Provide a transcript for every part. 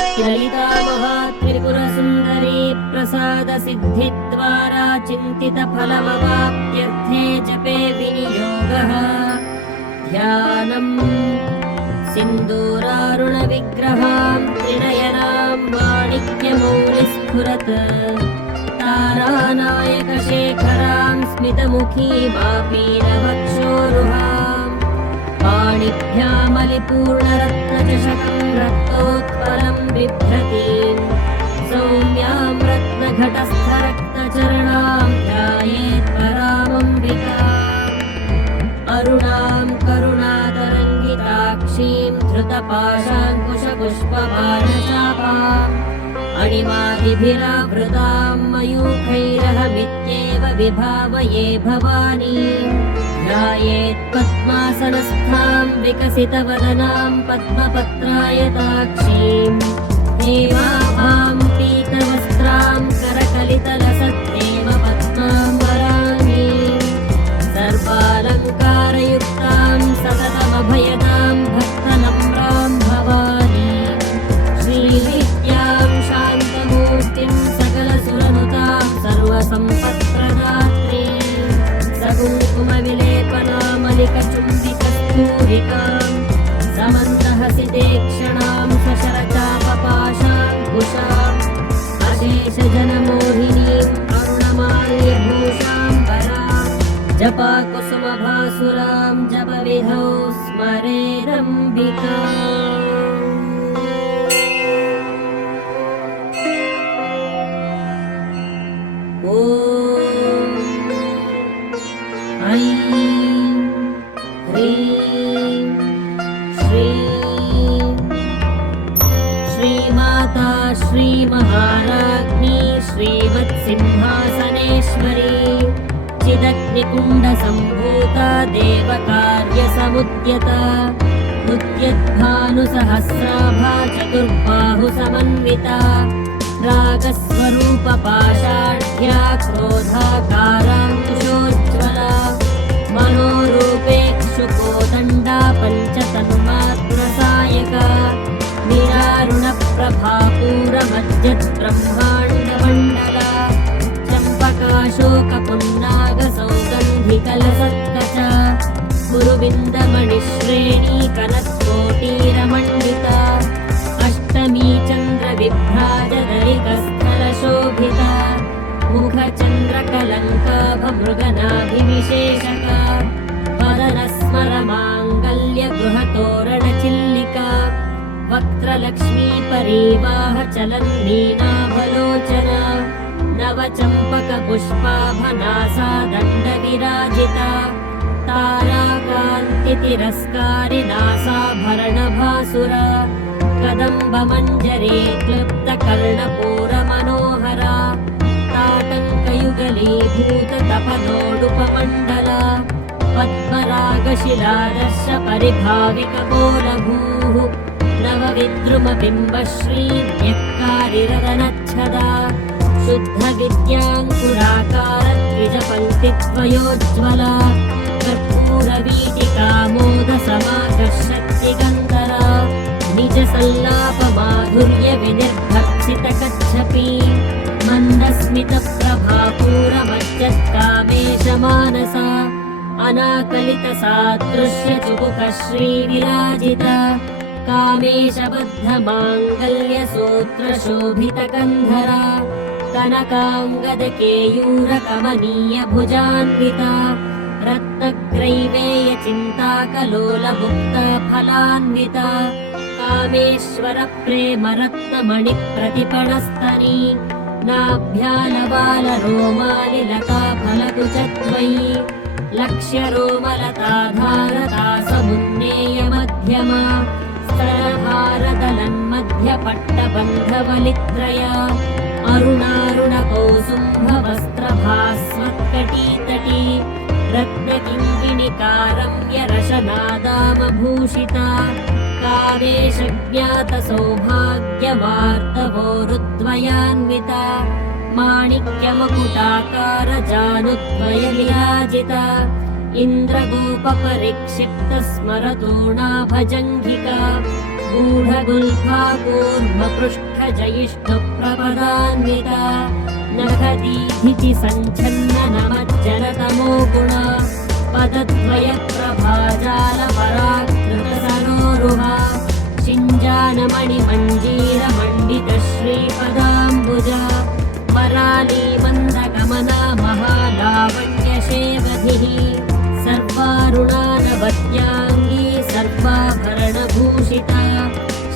ललिता महात्रिपुरसुन्दरी प्रसादसिद्धिद्वारा चिन्तितफलमवाप्त्यर्थे जपे विनियोगः ध्यानम् सिन्दूरारुणविग्रहां त्रिनयनां माणिक्यमौलिस्फुरत् तारानायकशेखरां स्मितमुखीमापीनवक्षोरुहाम् पाणिभ्यामलिपूर्णरत्नचषकं रक्तोत्पलं बिभ्रतीम् सौम्यां रत्नघटस्थरक्तचरणां ध्यायेत् परामम्बिकाम् अरुणां करुणातरङ्गिताक्षीं धृतपाशाङ्कुशपुष्पबाणचापाम् अणिमादिभिरावृतां मयूखैरहमित्येव विभावये भवानी ध्यायेत् पद्मासनस्थां विकसितवदनां पद्मपत्रायताक्षीं हेमाभां पीतवस्त्रां करकलितलसत्तेव पद्माम्बराङ्गीं सर्वालङ्कारयुक्तां सततमभयदां भक्तनम्रां भवानी श्रीविद्यां शान्तमूर्तिं सकलसुरनुतां सर्वसम्पत्प्रदात्रीं सकुङ्कुमविलेपनामलिकचुम्बिकस्तूरिकां समन्दहसितेक्षणां सशरचापपाशाङ्कुशाम् अशेषजनमोहिनीम् अरुणमाल्यभूषां परां जपाकुसुमभासुरां जपविधौ स्मरेरम्बिकाम् ॐ ऐं ह्रीं श्रीं श्रीमाता श्रीमहाराज्ञी श्रीमत्सिंहासनेश्वरी चिदग्निकुण्डसम्भूता देवकार्यसमुद्यता उद्यद्भानुसहस्राभा चतुर्बाहुसमन्विता रागस्वरूपपाषाढ्या क्रोधाकाराङ्कुशोज्ज्वला मनोरूपेक्षुकोदण्डा पञ्चतन्मात्रसायका निरारुणप्रभापूरमज्जद्ब्रह्माण्डमण्डला चम्पकाशोकपुन्नागसौगन्धिकलसत्कचा गुरुविन्दमणिश्रेणी कनत्कोटीरमण्डिता अष्टमी चन्द्रविभ्राजदरिकस्थलशोभिता मुखचन्द्रकलङ्काभमृगनाभिविशेषका वदनस्मरमाङ्गल्यगृहतोरणचिल्लिका वक्त्रलक्ष्मीपरीवाहचलन्नीनाभलोचना नवचम्पकपुष्पाभनासा दण्डविराजिता ताराकान्तितिरस्कारिनासाभरणभासुरा कदम्बमञ्जरे क्लृप्तकर्णपूरमनोहरा ताटङ्कयुगलीभूततपनोडुपमण्डला पद्मरागशिलादर्शपरिभाविकपोलभूः नवविद्रुमबिम्बश्रीन्यक्कारिरदनच्छदा शुद्धविद्याङ्कुराकारद्विजपङ्क्तिद्वयोज्ज्वला कर्पूरवीटिकामोदसमाकर्षत्यगन्धरा निजसल्लापमाधुर्यविनिर्भर्सितकच्छपी मन्दस्मितप्रभापूरमज्जत्कामेशमानसा अनाकलितसादृश्यचुबुकश्रीविराजिता कामेशबद्धमाङ्गल्यसूत्रशोभितकन्धरा कनकाङ्गदकेयूरकमनीयभुजान्विता रत्नग्रैवेयचिन्ताकलोलमुक्ता फलान्विता कामेश्वरप्रेमरत्नमणिप्रतिपणस्तनी नाभ्यालबालरोमालिलता फलकुचत्वयी लक्ष्यरोमलताधारता समुन्नेयमध्यमा स्तरहारदलन्मध्यपट्टबन्धवलित्रया अरुणारुणकौसुम्भवस्त्रभास्वत्कटीतटी रत्नकिङ्किणिकारम्यरशनादामभूषिता कामेशज्ञातसौभाग्यवार्तवोरुद्वयान्विता माणिक्यमकुटाकारजानुद्वयविराजिता इन्द्रगोपपरिक्षिप्तस्मरतोणाभजङ्घिका गूढगुल्फा कूर्मपृष्ठजयिष्णुप्रपदान्विता नखदीधिति सञ्छन्ननमज्जलतमो गुणा पदद्वयप्रभाजालपराकृतसरोरुहा शिञ्जानमणिमञ्जीरमण्डितश्रीपदाम्बुजा वरालीमन्दगमना महालावण्यशेवधिः सर्वारुणानवत्याङ्गी सर्वाभरणभूषिता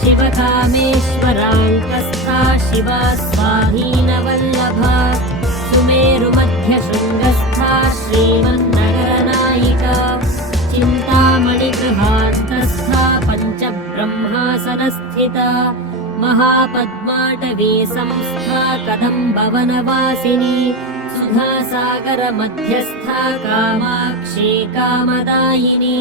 शिवकामेश्वराङ्कस्था शिवा स्वाधीनवल्लभा सुमेरुमध्यशृङ्गस्था श्रीमन्नगरनायिका चिन्तामणिगृहान्तस्था पञ्चब्रह्मासनस्थिता महापद्माटवी संस्था कदम्बवनवासिनी सुधासागरमध्यस्था कामाक्षी कामदायिनी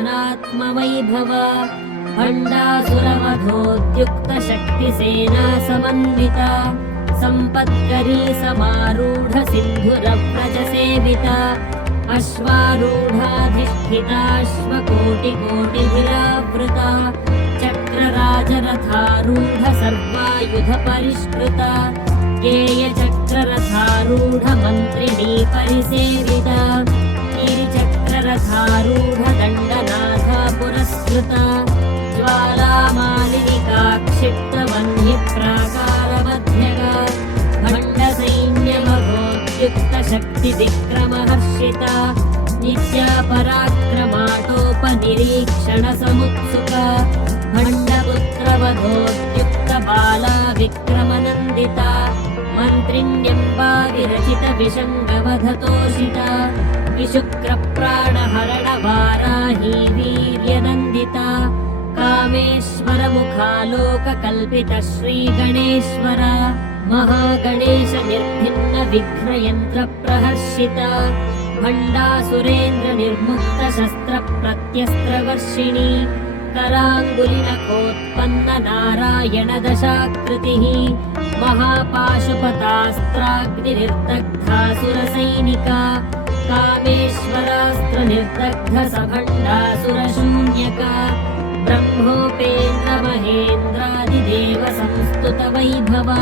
देवर्षिगणसङ्घातस्तूयमानात्मवैभवा भण्डासुरवधोद्युक्तशक्तिसेना समन्विता सम्पत्करी समारूढ सिन्धुरव्रजसेविता अश्वारूढाधिष्ठिताश्वकोटिकोटिभिरावृता चक्रराजरथारूढ सर्वायुधपरिष्कृता केयचक्ररथारूढ मन्त्रिणी परिसेविता गिरिचक्ररथारूढ दण्डनाथा पुरस्कृता ज्वालामालिनिका क्षिप्तवह्निप्राकारमध्यगा भण्डसैन्यमभोद्युक्तशक्तिविक्रमहर्षिता नित्या पराक्रमाटोपनिरीक्षणसमुत्सुका भण्डपुत्रवधोद्युक्तबाला विक्रमनन्दिता मन्त्रिण्यम्बा विरचितविषङ्गवधतोषिता विशुक्रप्राणहरणवाराही वीर्यनन्दिता कामेश्वरमुखालोककल्पितश्रीगणेश्वरा महागणेश निर्भिन्नविघ्नयन्त्रप्रहर्षिता भण्डासुरेन्द्रनिर्मुक्तशस्त्रप्रत्यस्त्रवर्षिणी कराङ्गुलिनखोत्पन्ननारायणदशाकृतिः महापाशुपतास्त्राग्निर्दग्धासुरसैनिका कामेश्वरास्त्रनिर्दग्धसभण्डासुरशून्यका ब्रह्मोपेन्द्रमहेन्द्रादिदेवसंस्तुतवैभवा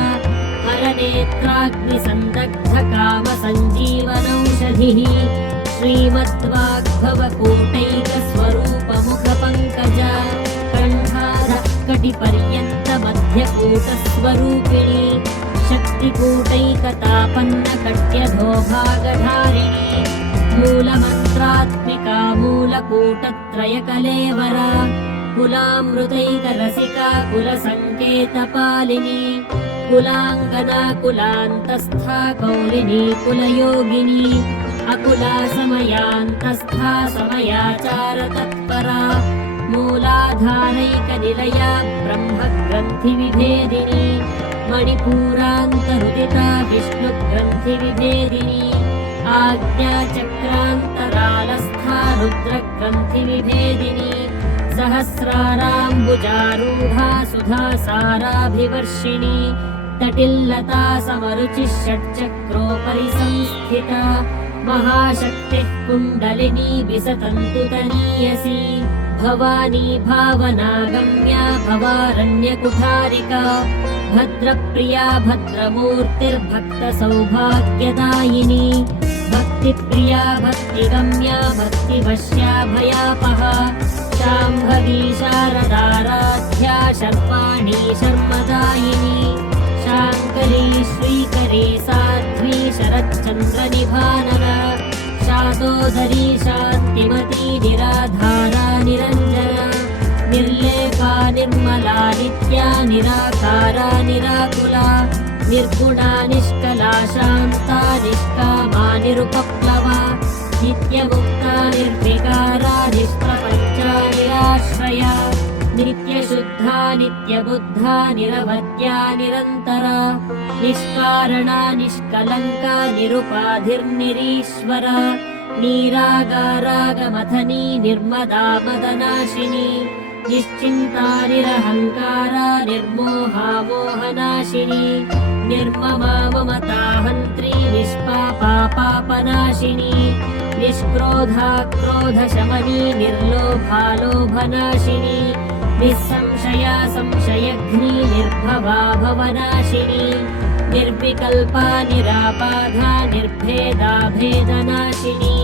हरनेत्राग्निसन्दग्धकामसञ्जीवनौषधिः श्रीमद्वाग्भवकूटैकस्वरूपमुखपङ्कजा कण्ठाधःकटिपर्यन्तमध्यकूटस्वरूपिणी शक्तिकूटैकतापन्नकट्यधोभागधारिणी मूलमन्त्रात्मिका मूलकूटत्रयकलेवरा कुलामृतैकरसिका कुलसङ्केतपालिनी कुलाङ्गना कुलान्तस्था कौलिनी कुलयोगिनी अकुला समयान्तस्था समयाचारतत्परा मूलाधारैकनिलया ब्रह्मग्रन्थिविभेदिनी मणिपूरान्तरुदिता विष्णुग्रन्थिविभेदिनी आज्ञाचक्रान्तरालस्था रुद्रग्रन्थिविभेदिनी सहस्राराम्बुजारूढा सुधासाराभिवर्षिणी तटिल्लता समरुचिः षट्चक्रोपरि संस्थिता महाशक्तिः कुण्डलिनी विसतन्तुतनीयसी भवानी भावनागम्या भवारण्यकुठारिका भद्रप्रिया भद्रमूर्तिर्भक्तसौभाग्यदायिनी भक्तिप्रिया भक्तिगम्या भक्तिवश्या भयापहा शाम्भवी शारदाराध्या शर्वाणी शर्मदायिनी शाङ्करी श्रीकरी साध्वी शरच्चन्द्रनिभानना शातोदरी शान्तिमती निराधारा निरञ्जना निर्लेपा निर्मला नित्या निराकारा निराकुला निर्गुणा निष्कला शान्ता निष्कामा निरुपप्लवा नित्यमुक्ता निर्विकारा निष्प्रपञ्चा निराश्रया नित्यशुद्धा नित्यबुद्धा निरवध्या निरन्तरा निष्कारणा निष्कलङ्का निरुपाधिर्निरीश्वरा नीरागारागमथनी निर्मदा मदनाशिनी निश्चिन्ता निरहङ्कारा निर्मोहा मोहनाशिनी निर्ममा ममता हन्त्री निष्पापा पापनाशिनी निष्क्रोधा क्रोधशमनी निर्लोभालोभनाशिनी निस्संशया संशयघ्नी निर्भवा भवनाशिनी निर्विकल्पा निराबाधा निर्भेदा भेदनाशिनी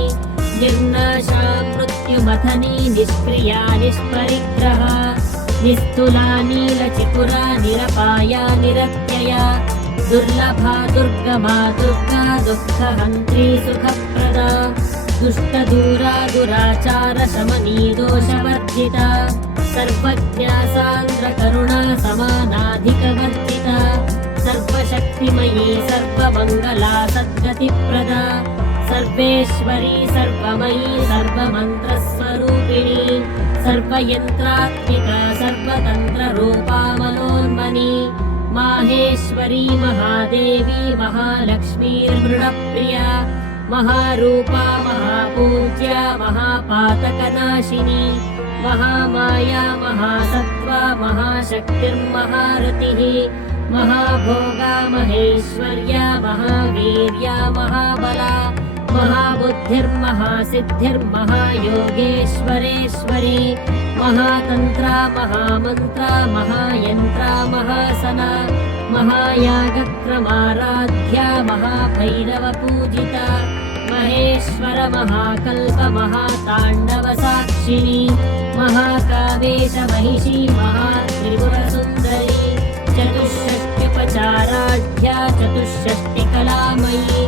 निर्नाशा मृत्युमथनी निष्क्रिया निष्परिग्रहा निस्तुला नीलचिपुरा निरपाया निरत्यया दुर्लभा दुर्गमा दुर्गा दुःखहन्त्री सुखप्रदा दुष्टदूरा दुराचारशमनी दोषवर्जिता सर्वज्ञा सान्द्रकरुणा समानाधिकवर्जिता सर्वशक्तिमयी सर्वमङ्गला सद्गतिप्रदा सर्वेश्वरी सर्वमयी सर्वमन्त्रस्वरूपिणी सर्वयन्त्रात्मिका सर्वतन्त्ररूपा मनोन्मनी माहेश्वरी महादेवी महालक्ष्मीर्मृडप्रिया महारूपा महापूज्या महापातकनाशिनी महामाया महासत्त्वा महाशक्तिर्महारतिः महाभोगा महेश्वर्या महावीर्या महाबला महाबुद्धिर्महासिद्धिर्महायोगेश्वरेश्वरी महातन्त्रा महामन्त्रा महायन्त्रा महासना महायागक्रमाराध्या महाभैरवपूजिता महेश्वर महाकल्प महाताण्डवसाक्षिणी महाकामेश महिषी महात्रिपुरसुन्दरी चतुष्षष्ट्युपचाराढ्या चतुष्षष्टिकलामयी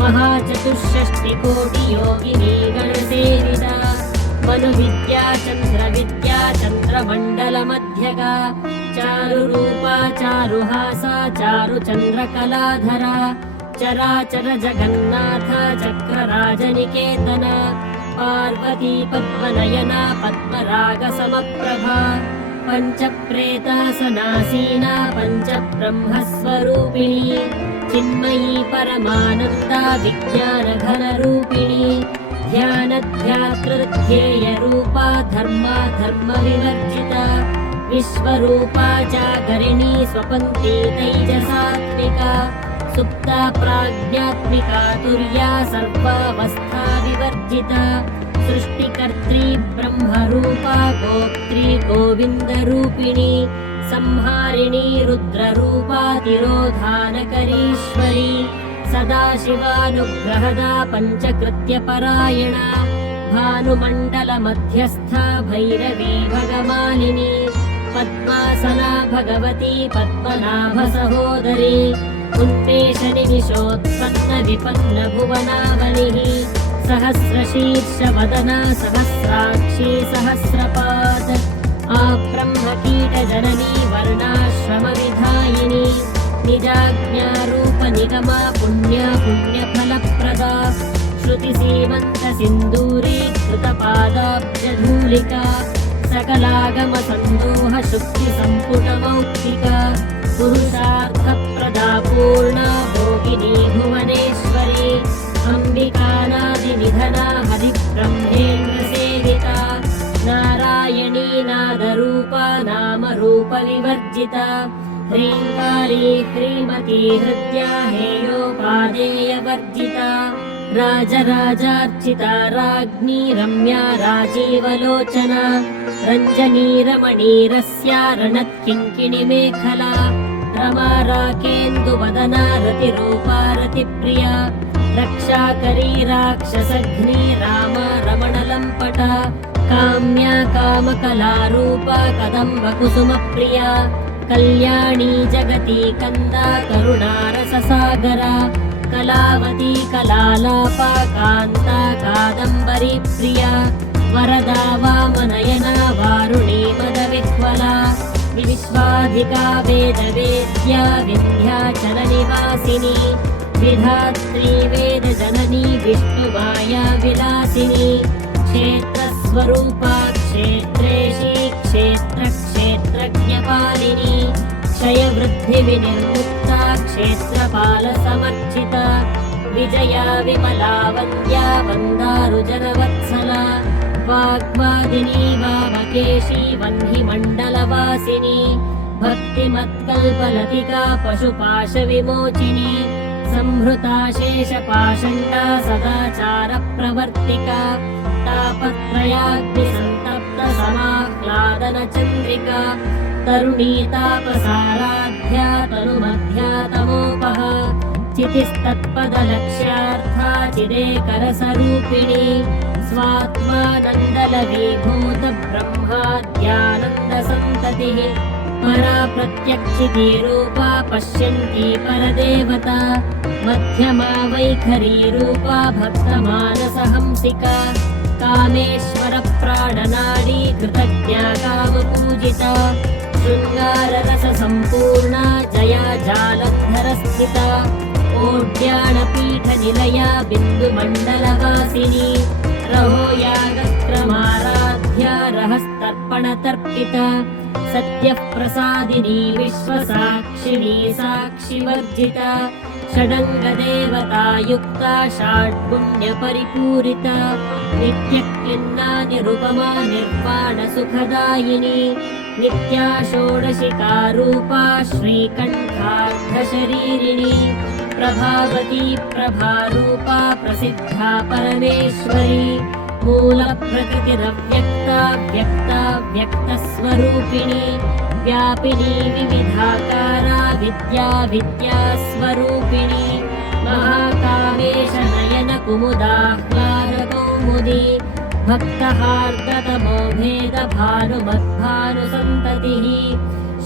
महाचतुष्षष्टिकोटियोगिनी गणसेविता मनुविद्या चन्द्रविद्या चन्द्रमण्डलमध्यगा चारुरूपा चारुहासा चारुचन्द्रकलाधरा चराचर जगन्नाथ चक्रराजनिकेतना पार्वती पद्मनयना पद्मरागसमप्रभा पञ्चप्रेतासनासीना पञ्चब्रह्मस्वरूपिणी चिन्मयी परमानन्दा विज्ञानघनरूपिणी ध्यानध्यातृध्येयरूपा धर्मा धर्मविवर्जिता विश्वरूपा जागरिणी स्वपन्ती तैजसात्मिका सुप्ता प्राज्ञात्मिका तुर्या सर्वावस्था विवर्जिता सृष्टिकर्त्री ब्रह्मरूपा गोत्री गोविन्दरूपिणी संहारिणी रुद्ररूपा तिरोधानकरीश्वरी सदाशिवानुग्रहदा पञ्चकृत्यपरायणा भानुमण्डलमध्यस्था भैरवी भगमालिनी पद्मासना भगवती पद्मनाभसहोदरी उन्मेषनिमिषोत्पन्न विपन्न भुवनावनिः सहस्रशीर्षवदना सहस्राक्षी सहस्रपाद आब्रह्मकीटजननी वर्णाश्रमविधायिनी निजाज्ञारूपनिगमा पुण्या पुण्यफलप्रदा श्रुतिसीमन्तसिन्दूरी कृतपादाब्जधूलिका सकलागमसन्दोह शुक्तिसम्पुटमौक्तिका पुरुषार्थप्रदा पूर्णा भोगिनी भुवनेश्वरी अम्बिकानादिनिधना हरिब्रह्मेन्द्रसेविता नारायणी नादरूपा नामरूपविवर्जिता ह्रीङ्कारी ह्रीमती हृद्या हेयोपादेयवर्जिता राजराजार्चिता राज्ञी रम्या राजीवलोचना रञ्जनी रमणीरस्या रणत्किङ्किणिमेखला रमा राकेन्दुवदना रतिरूपा रतिप्रिया रक्षाकरी राक्षसघ्नी राम रमणलम्पटा काम्या कामकलारूपा कदम्बकुसुमप्रिया कल्याणी जगती कन्दा करुणारससागरा कलावती कलालापा कान्ता कादम्बरी प्रिया वरदा वामनयना वारुणी मदविह्वला विश्वाधिका वेदवेद्या विन्ध्याचलनिवासिनी विधात्री वेदजननी विष्णुमाया विलासिनी क्षेत्रस्वरूपा क्षेत्रेशी क्षेत्रक्षेत्रज्ञपालिनी क्षयवृद्धिविनिर्मुक्ता क्षेत्रपालसमर्चिता विजया विमला वन्द्या वन्दारुजनवत्सला वाग्वादिनी वामकेशी वह्निमण्डलवासिनी भक्तिमत्कल्पलतिका पशुपाशविमोचिनी संहृता शेषपाषण्डा सदाचारप्रवर्तिका तापत्रयाग्निसन्तप्तसमाह्लादनचन्द्रिका तरुणी तापसाराध्या तनुमध्या तमोपः चितिस्तत्पदलक्ष्यार्था चिदेकरसरूपिणी स्वात्मानन्दलवीभूतब्रह्माद्यानन्दसन्ततिः परा प्रत्यक्षितीरूपा पश्यन्ती परदेवता मध्यमा वैखरीरूपा भक्तमानसहंसिका कामेश्वरप्राणनाडी कृतज्ञा कामपूजिता शृङ्गाररससम्पूर्णा जया जालधरस्थिता ओड्याणपीठनिलया बिन्दुमण्डलवासिनी रहोयागक्रमाराध्या रहस्तर्पणतर्पिता सत्यः प्रसादिनी विश्वसाक्षिणी साक्षिवर्जिता षडङ्गदेवतायुक्ता षड्गुण्यपरिपूरिता नित्यक्लिन्ना निरुपमा निर्वाणसुखदायिनी नित्या षोडशिकारूपा श्रीकण्ठार्धशरीरिणी प्रभावती प्रभारूपा प्रसिद्धा परमेश्वरी मूलप्रकृतिरव्यक्ता व्यक्ता व्यक्तस्वरूपिणी व्यापिनी विविधाकारा विद्या विद्यास्वरूपिणी महाकामेश नयन कुमुदाह्लादकौमुदी भक्तहार्दतमो भेदभानुमद्भानुसन्ततिः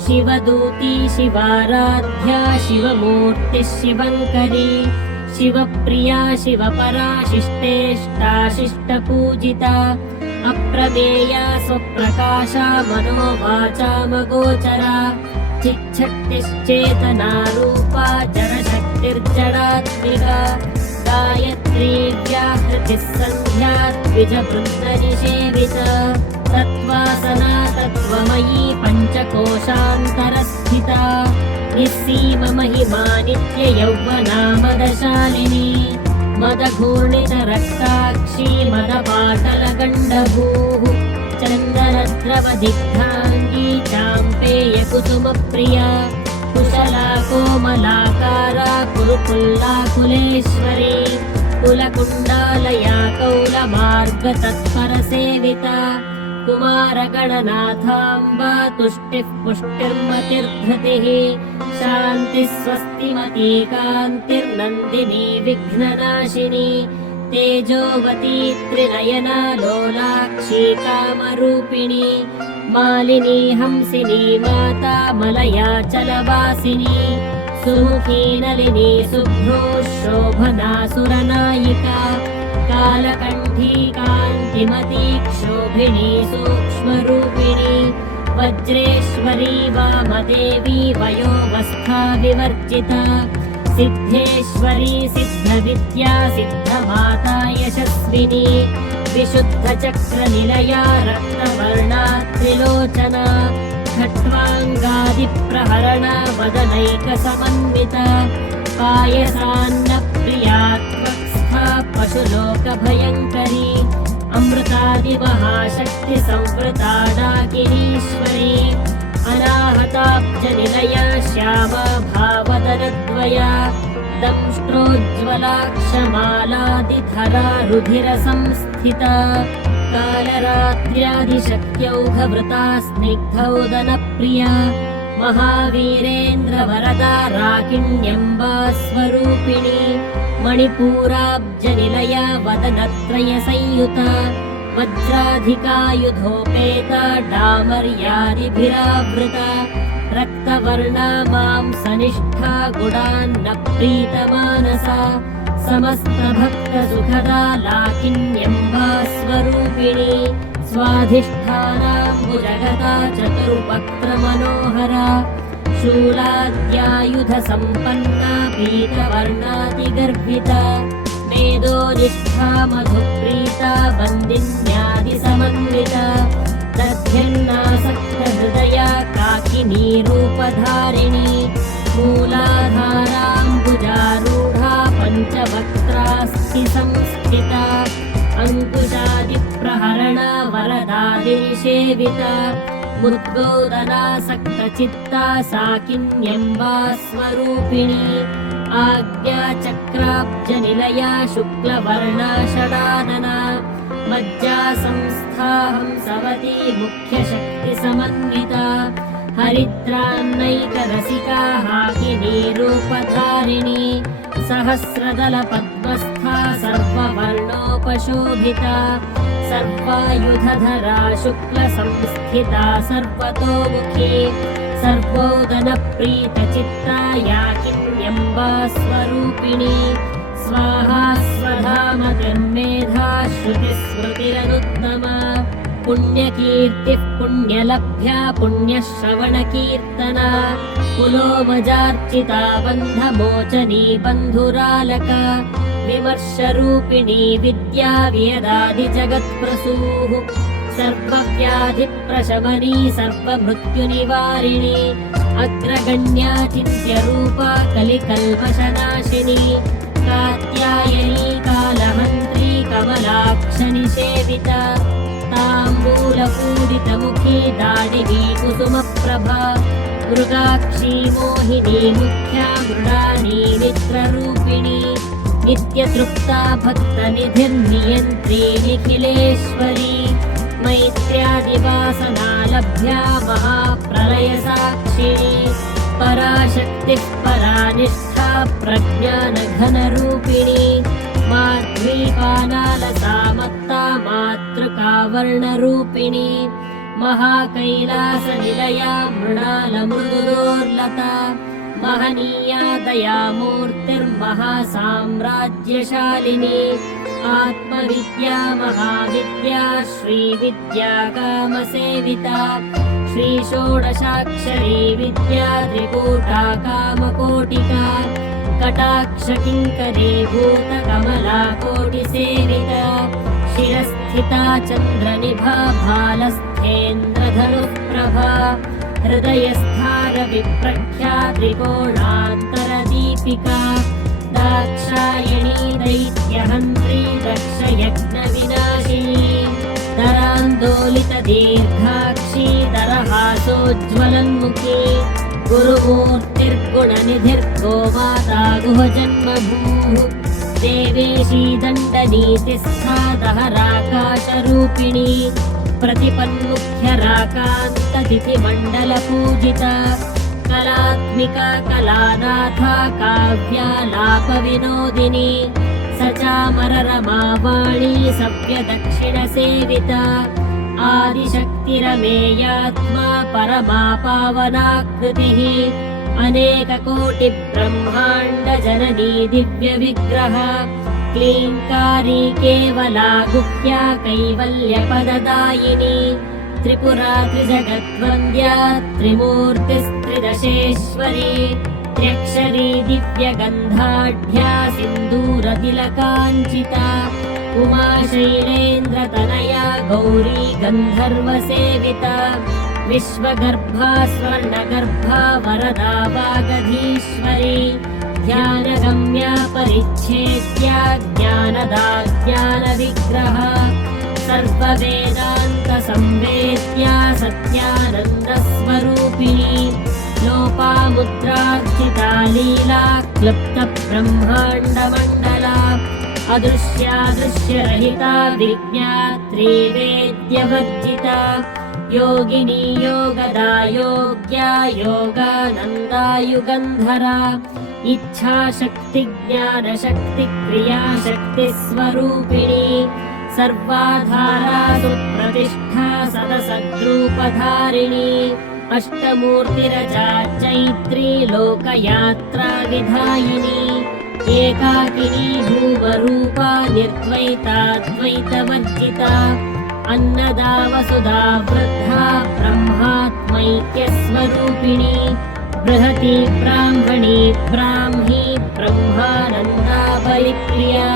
शिवदूती शिवाराध्या शिवमूर्तिः शिवङ्करी शिवप्रिया शिवपरा शिष्टेष्टा शिष्टपूजिता अप्रमेया स्वप्रकाशा मनोवाचामगोचरा चिच्छक्तिश्चेतनारूपा जडशक्तिर्जडात्मिका गायत्री व्याहृतिः सन्ध्या द्विजवृन्दनिषेविता तत्त्वासना तत्त्वमयी पञ्चकोशान्तरस्थिता निस्सीममहिमा नित्ययौवना मदशालिनी मदघूर्णितरक्ताक्षी मदपाटलगण्डभूः चन्दनद्रवदिग्धाङ्गी चाम्पेयकुसुमप्रिया कुशला कोमलाकारा कुरुकुल्लाकुलेश्वरी कुलकुण्डालया कौलमार्गतत्परसेविता कुमारगणनाथाम्बा तुष्टिः पुष्टिर्मतिर्धृतिः शान्तिः स्वस्तिमती कान्तिर्नन्दिनी विघ्ननाशिनी तेजोवती त्रिनयना लोलाक्षी कामरूपिणी मालिनी हंसिनी माता मलयाचलवासिनी सुमुखी नलिनी शुभ्रो शोभना सुरनायिका कालकण्ठी कान्तिमती क्षोभिणी सूक्ष्मरूपिणी वज्रेश्वरी वामदेवी वयोवस्था विवर्जिता सिद्धेश्वरी सिद्धविद्या सिद्धमाता यशस्विनी विशुद्धचक्रनिलया रक्तवर्णा त्रिलोचना खट्वाङ्गादिप्रहरणा वदनैकसमन्विता पायसान्नप्रिया त्वक्स्था पशुलोकभयङ्करी अमृतादिमहाशक्तिसंवृता डाकिनीश्वरी अनाहताब्जनिलया श्यामा भावदरद्वया दंष्ट्रोज्ज्वलाक्षमालादिधरा रुधिरसंस्थिता कालरात्र्यादिशक्त्यौघवृता स्निग्धौदनप्रिया महावीरेन्द्रवरदा राकिण्यम्बा स्वरूपिणी मणिपूराब्जनिलया वदनत्रयसंयुता वज्राधिकायुधोपेता डामर्यादिभिरावृता रक्तवर्णा मांसनिष्ठा गुडान्नप्रीतमानसा समस्तभक्तसुखदा लाकिन्यम्बा स्वरूपिणी स्वाधिष्ठानाम्बुजगता चतुर्वक्त्रमनोहरा शूलाद्यायुधसम्पन्ना पीतवर्णातिगर्भिता मेदोनिष्ठा मधुप्रीता वन्दिन्यादिसमन्विता दध्यन्नासक्तहृदया काकिनी रूपधारिणी मूलाधाराम्बुजारूढा पञ्चवक्त्रास्ति संस्थिता अङ्कुशादिप्रहरणा वरदादिनिषेविता मुद्गोदनासक्तचित्ता साकिन्यम्बा स्वरूपिणी आज्ञाचक्राब्जनिलया शुक्लवर्णा षडानना मज्जा संस्था हंसवती मुख्यशक्तिसमन्विता हरिद्रान्नैकरसिका हाकिनी रूपधारिणी सहस्रदलपद्मस्था सर्ववर्णोपशोभिता सर्वायुधधरा शुक्लसंस्थिता सर्वतोमुखी सर्वोदनप्रीतचित्ता याकिन्यम्बा स्वरूपिणी स्वाहा स्वधामतिर्मेधा श्रुतिस्मृतिरनुत्तमा पुण्यकीर्तिः पुण्यलभ्या पुण्यश्रवणकीर्तना कुलोमजार्चिता बन्धमोचनी बन्धुरालका विमर्शरूपिणी विद्या वेदादिजगत्प्रसूः सर्वव्याधिप्रशमनी सर्वमृत्युनिवारिणी अग्रगण्या चिन्त्यरूपा कलिकल्मषनाशिनी कात्यायनी कालहन्त्री कमलाक्षनिषेविता ताम्बूलपूरितमुखी दाडिनी कुसुमप्रभा मृगाक्षी मोहिनी मुख्या मृडानी मित्ररूपिणी नित्यतृप्ता भक्तनिधिर्नियन्त्री निखिलेश्वरी मैत्र्यादिवासना लभ्या महाप्रलयसाक्षिणी पराशक्तिः परानिष्ठा प्रज्ञानघनरूपिणी माध्वीपानालसा मत्ता मातृकावर्णरूपिणी महाकैलासनिलया मृणालमृदुदोर्लता महनीया दयामूर्तिर्महासाम्राज्यशालिनी आत्मविद्या महाविद्या श्रीविद्या कामसेविता श्रीषोडशाक्षरी विद्या त्रिकूटा कामकोटिका कटाक्षकिङ्करीभूतकमला कोटिसेविता शिरस्थिता चन्द्रनिभा भालस्थेन्द्रधनुप्रभा हृदयस्थारविप्रख्या त्रिकोणान्तरदीपिका दाक्षायणी दैत्यहन्त्री दक्षयज्ञविनाशिनी दरान्दोलितदीर्घाक्षी दरहासोज्ज्वलन्मुखी गुरुमूर्तिर्गुणनिधिर्गोमाता गुहजन्मभूः देवेशी दण्डनीतिस्था दहराकाशरूपिणी प्रतिपन्मुख्यराकान्ततिथिमण्डलपूजिता कलात्मिका कलानाथा काव्यालापविनोदिनी सचामररमावाणी सव्यदक्षिणसेविता आदिशक्तिरमेयात्मा परमा पावनाकृतिः अनेककोटिब्रह्माण्डजननी दिव्यविग्रह क्लीङ्कारी केवला गुह्या कैवल्यपददायिनी त्रिपुरा त्रिजगद्वन्द्या त्रिमूर्तिस्त्रिदशेश्वरी त्र्यक्षरी दिव्यगन्धाढ्या सिन्दूरतिलकाञ्चिता उमाशैलेन्द्रतनया गौरी गन्धर्वसेविता विश्वगर्भा स्वर्णगर्भा वरदा वागधीश्वरी ध्यानगम्या परिच्छेद्या ज्ञानदा ज्ञानविग्रह सर्ववेदान्तसंवेद्या सत्यानन्दस्वरूपिणी लोपामुद्रार्चिता लीला क्लुप्तब्रह्माण्डमण्डला अदृश्यादृश्यरहिता विज्ञात्री वेद्यवर्जिता योगिनी योगदा योग्या योगानन्दायुगन्धरा इच्छाशक्ति ज्ञानशक्ति क्रियाशक्तिस्वरूपिणी सर्वाधारा सुप्रतिष्ठा सदसद्रूपधारिणी अष्टमूर्तिरजा चैत्री लोकयात्रा विधायिनी एकाकिनी भूवरूपा निर्द्वैताद्वैतवर्जिता अन्नदा वसुधा वृद्धा ब्रह्मात्मैक्यस्वरूपिणी बृहती ब्राह्मणी ब्राह्मी ब्रह्मानन्दा परिप्रिया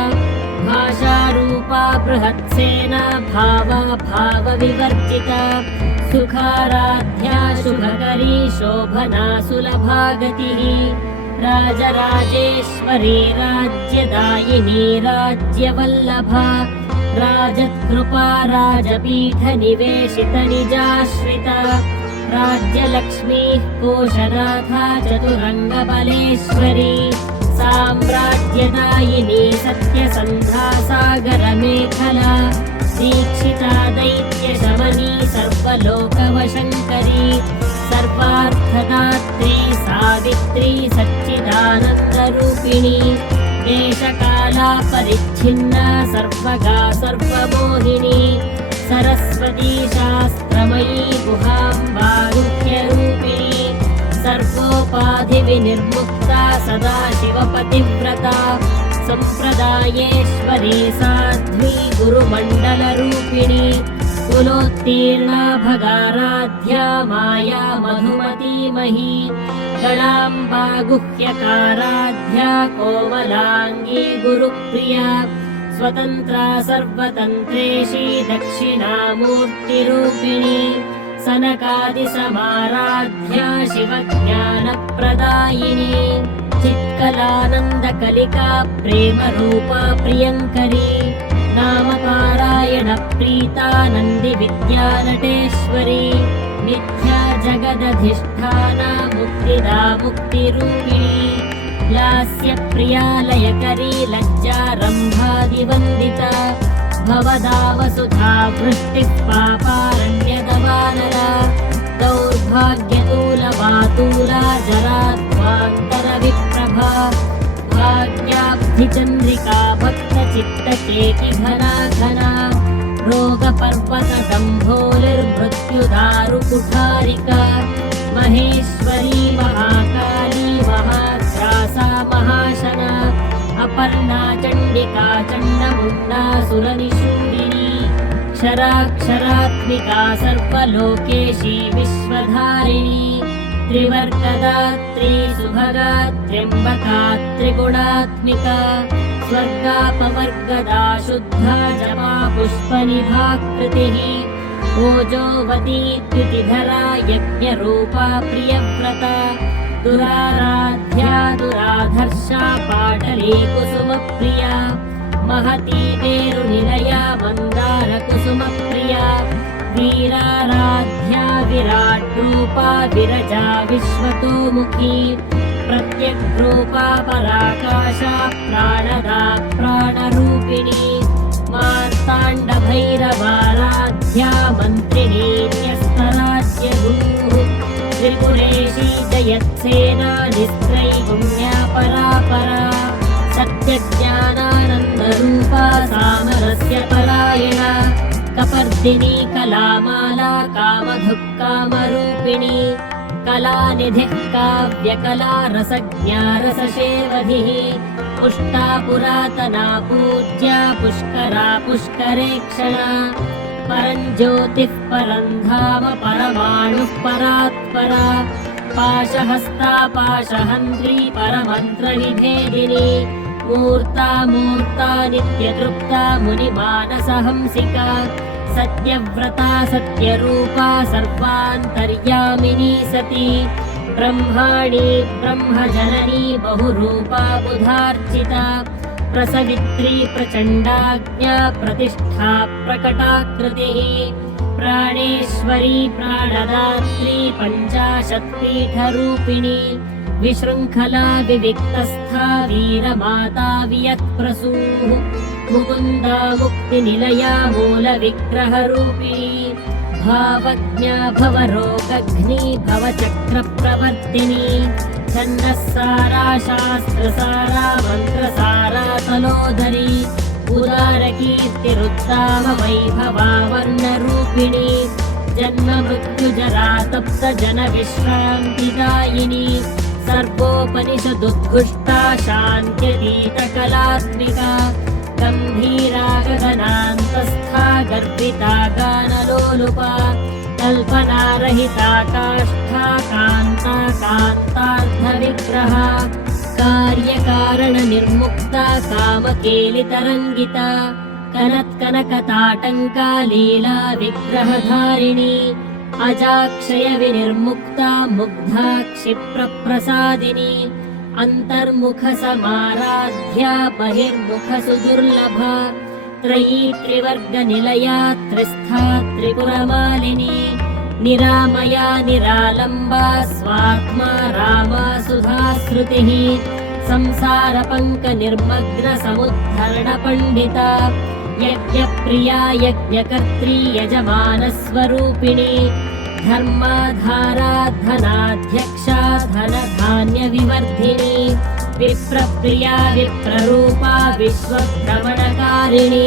भाषारूपा बृहत्सेना भावा भावविवर्जिता सुखाराध्या शुभकरी शोभना सुलभा गतिः राजराजेश्वरी राज्यदायिनी राज्यवल्लभा राजत्कृपा राजपीठनिवेशितनिजाश्रिता राज्यलक्ष्मीः कोशनाथा चतुरङ्गबलेश्वरी साम्राज्यदायिनी सत्यसन्धा सागरमेखला दीक्षिता दैत्यशमनी सर्वलोकवशङ्करी सर्वार्थदात्री सावित्री सच्चिदानन्दरूपिणी देशकाला परिच्छिन्ना सर्वगा सर्वमोहिनी सरस्वती शास्त्रमयी गुहाम्बारुह्यरूपिणी सर्वोपाधिविनिर्मुक्ता सदाशिवपतिव्रता सम्प्रदायेश्वरी साध्वी गुरुमण्डलरूपिणी कुलोत्तीर्णा भगाराध्या माया मधुमतीमही गणाम्बा गुह्यकाराध्या कोमलाङ्गी गुरुप्रिया स्वतन्त्रा सर्वतन्त्रेशी दक्षिणामूर्तिरूपिणी सनकादिसमाराध्या शिवज्ञानप्रदायिनी चित्कलानन्दकलिका प्रेमरूपा प्रियङ्करी नामपारायणप्रीता नन्दिविद्यानटेश्वरी मिथ्या जगदधिष्ठाना मुक्तिदा मुक्तिरूपिणी लास्यप्रियालयकरी लज्जारम्भादिवन्दिता भवदावसुधा वृष्टिः पापारण्यदवानरा दौर्भाग्यतूलवातूला जराध्वान्तरविप्रभा भाग्याब्धिचन्द्रिका भक्तचित्तकेकिघना घना रोगपर्वतदम्भोलिर्मृत्युदारुकुठारिका महेश्वरी महाकाली महात्रासा महाशना अपर्णा चण्डिका चण्डमुण्डा सुरनिषूदिनी क्षराक्षरात्मिका सर्वलोकेशी विश्वधारिणी त्रिवर्गदात्री सुभगा त्र्यम्बका त्रिगुणात्मिका स्वर्गापवर्गदा शुद्धा जपा पुष्पनिभाकृतिः ओजोवती द्युतिधरा यज्ञरूपा प्रियव्रता दुराराध्या दुराधर्षा पाटली कुसुमप्रिया महती पेरुनिलया मन्दारकुसुमप्रिया वीराराध्या विराट्रूपा विरजा विश्वतोमुखी प्रत्यग्रूपा पराकाशा प्राणदा प्राणरूपिणी मार्ताण्डभैरवाराध्या मन्त्रिणी न्यस्तराज्यभूः त्रिपुरेशी जयत्सेना निस्त्रैगुण्या परापरा सत्यज्ञानानन्दरूपा सामरस्य परायणा कपर्दिनी कलामाला कामधुक्कामरूपिणी कलानिधिः काव्यकला रसज्ञा रसशेवधिः पुष्टा पुरातना पूज्या पुष्करा पुष्करेक्षणा परञ्ज्योतिः परं धाम परमाणुः परात्परा पाशहस्ता पाशहन्त्री परमन्त्रविभेदिनी मूर्ता मूर्ता नित्यतृप्ता मुनिमानसहंसिका सत्यव्रता सत्यरूपा सर्वान्तर्यामिनी सती ब्रह्माणी ब्रह्मजननी बहुरूपा बुधार्चिता प्रसवित्री प्रचण्डाज्ञा प्रतिष्ठा प्रकटाकृतिः प्राणेश्वरी प्राणदात्री पञ्चाशत्पीठरूपिणी विशृङ्खला विविक्तस्था वीरमाता वियत्प्रसूः मुकुन्दा मुक्तिनिलया मूलविग्रहरूपिणी भावज्ञा भवरोगघ्नी भवचक्रप्रवर्तिनी छन्दस्सारा शास्त्रसारा मन्त्रसारा तलोदरी उदारकीर्तिरुत्ताम वैभवा वर्णरूपिणी जन्म मृत्युजरा तप्त जनविश्रान्तिदायिनी सर्वोपनिषदुद्घुष्टा शान्त्यतीतकलात्मिका गम्भीरा गगनान्तस्था गर्विता गानलोलुपा कल्पनारहिता काष्ठा कान्ता कान्तार्धविग्रहा कार्यकारणनिर्मुक्ता कामकेलितरङ्गिता कनत्कनकताटङ्का लीला विग्रहधारिणी अजाक्षयविनिर्मुक्ता मुग्धा क्षिप्रप्रसादिनी अन्तर्मुखसमाराध्या बहिर्मुखसुदुर्लभा त्रयी त्रिवर्गनिलया त्रिस्था त्रिपुरमालिनी निरामया निरालम्बा स्वात्मा रामा सुधाश्रुतिः संसारपङ्कनिर्मग्नसमुद्धरणपण्डिता यज्ञप्रिया यज्ञकर्त्री यजमानस्वरूपिणी धर्माधारा धनाध्यक्षा धनधान्यविवर्धिनी विप्रप्रिया विप्ररूपा विश्वभ्रमणकारिणी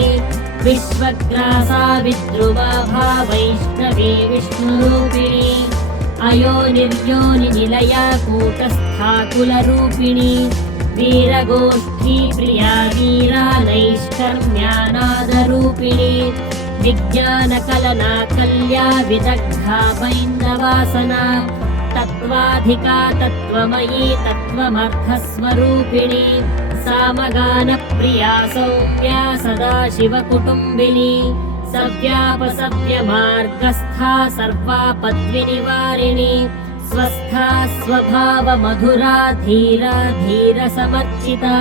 विश्वग्रासा विद्रुमाभा वैष्णवी विष्णुरूपिणी अयोनिर्योनिनिलया कूटस्था कुलरूपिणी वीरगोष्ठी प्रिया वीरा नैष्कर्म्यानादरूपिणी विज्ञानकलना कल्या विदग्धा बैन्दवासना तत्त्वाधिका तत्त्वमयी तत्त्वमर्थस्वरूपिणी सामगानप्रिया सौम्या सदाशिवकुटुम्बिनी सव्यापसव्यमार्गस्था सर्वापद्विनिवारिणी स्वस्था स्वभावमधुरा धीरा धीरसमर्चिता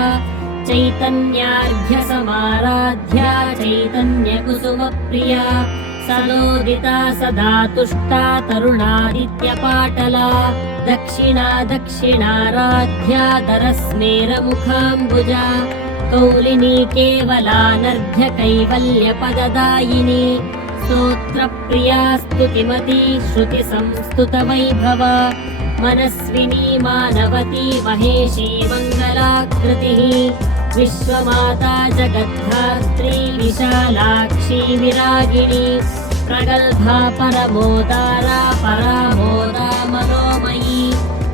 चैतन्यार्घ्यसमाराध्या चैतन्यकुसुमप्रिया सनोदिता सदा तुष्टा तरुणादित्यपाटला दक्षिणा दक्षिणाराध्या दरस्मेरमुखाम्बुजा कौलिनी केवलानर्घ्य कैवल्यपददायिनी स्तोत्रप्रिया स्तुतिमती श्रुतिसंस्तुतवैभवा मनस्विनी मानवती महेशी मङ्गलाकृतिः विश्वमाता जगद्धात्री विशालाक्षी विरागिणी प्रगल्भा परमोदारा परामोदा मनोमयी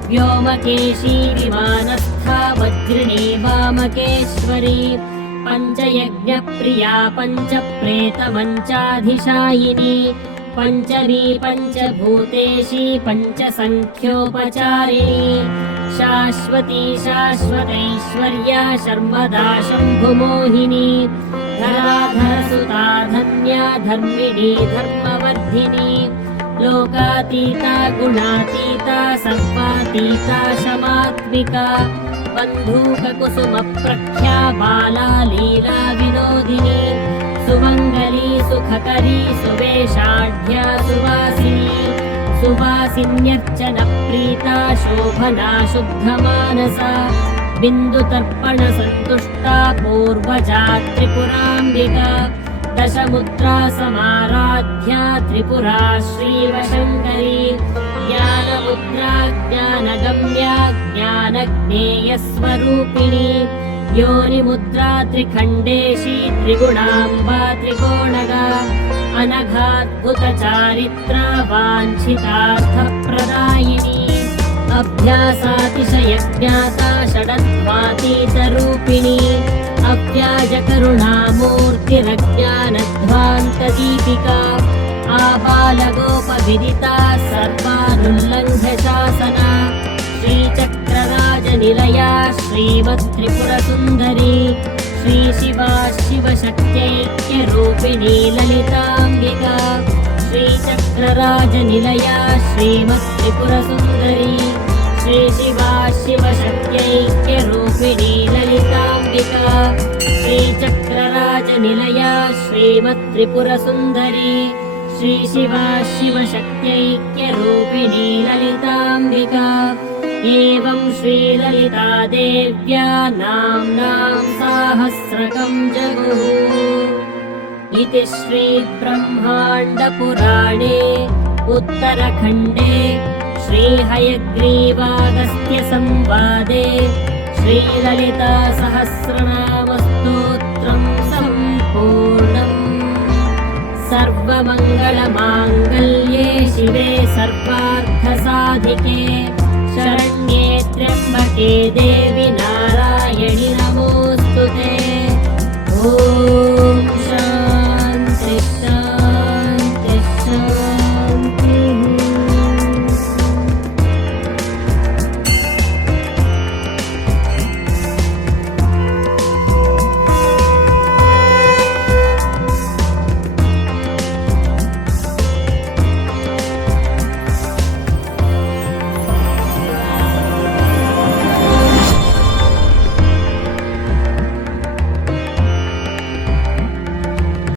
व्योमकेशी विमानस्था वज्रिणी वामकेश्वरी पञ्चयज्ञप्रिया पञ्चप्रेतमञ्चाधिशायिनी पञ्चमी पञ्चभूतेशी पञ्चसङ्ख्योपचारिणी शाश्वती शाश्वतैश्वर्या शर्मदा शम्भुमोहिनी धराधरसुता धन्या धर्मिणी धर्मवर्धिनी लोकातीता गुणातीता सर्वातीता शमात्मिका बन्धूककुसुमप्रख्या बाला लीला विनोदिनी सुमङ्गली सुखकरी सुवेशाढ्या सुवासिनी सुवासिन्यर्चनप्रीता शोभना शुद्धमानसा बिन्दुतर्पणसन्तुष्टा पूर्वजा त्रिपुराम्बिका दशमुद्रा समाराध्या त्रिपुरा श्रीवशङ्करी ज्ञानमुद्रा ज्ञानगम्या ज्ञानज्ञेयस्वरूपिणी योनिमुद्रा त्रिखण्डेशी त्रिगुणाम्बा त्रिकोणगा अनघाद्भुतचारित्रा वाञ्छितार्थप्रदायिनी अभ्यासातिशयज्ञाता षडध्वातीतरूपिणी अव्याजकरुणामूर्तिरज्ञानध्वान्तदीपिका आबालगोपविदिता सर्वानुल्लङ्घ्यशासना श्रीचक्रराजनिलया श्रीमत्त्रिपुरसुन्दरी श्रीशिवा शिवशक्त्यैक्यरूपिणी ललिताम्बिका श्रीचक्रराजनिलया श्रीमत्त्रिपुरसुन्दरी श्रीशिवा शिवशक्त्यैक्यरूपिणी ललिताम्बिका श्रीचक्रराजनिलया श्रीमत्त्रिपुरसुन्दरी श्रीशिवा शिवशक्त्यैक्यरूपिणी ललिताम्बिका एवं श्रीललिता देव्या नाम्नां साहस्रकं जगुः इति श्रीब्रह्माण्डपुराणे उत्तरखण्डे श्रीहयग्रीवागस्त्यसंवादे श्रीललितासहस्रनामस्तोत्रं सम्पूर्णम् सर्वमङ्गलमाङ्गल्ये शिवे सर्वार्थसाधिके शरण्ये त्र्यम्बके देवि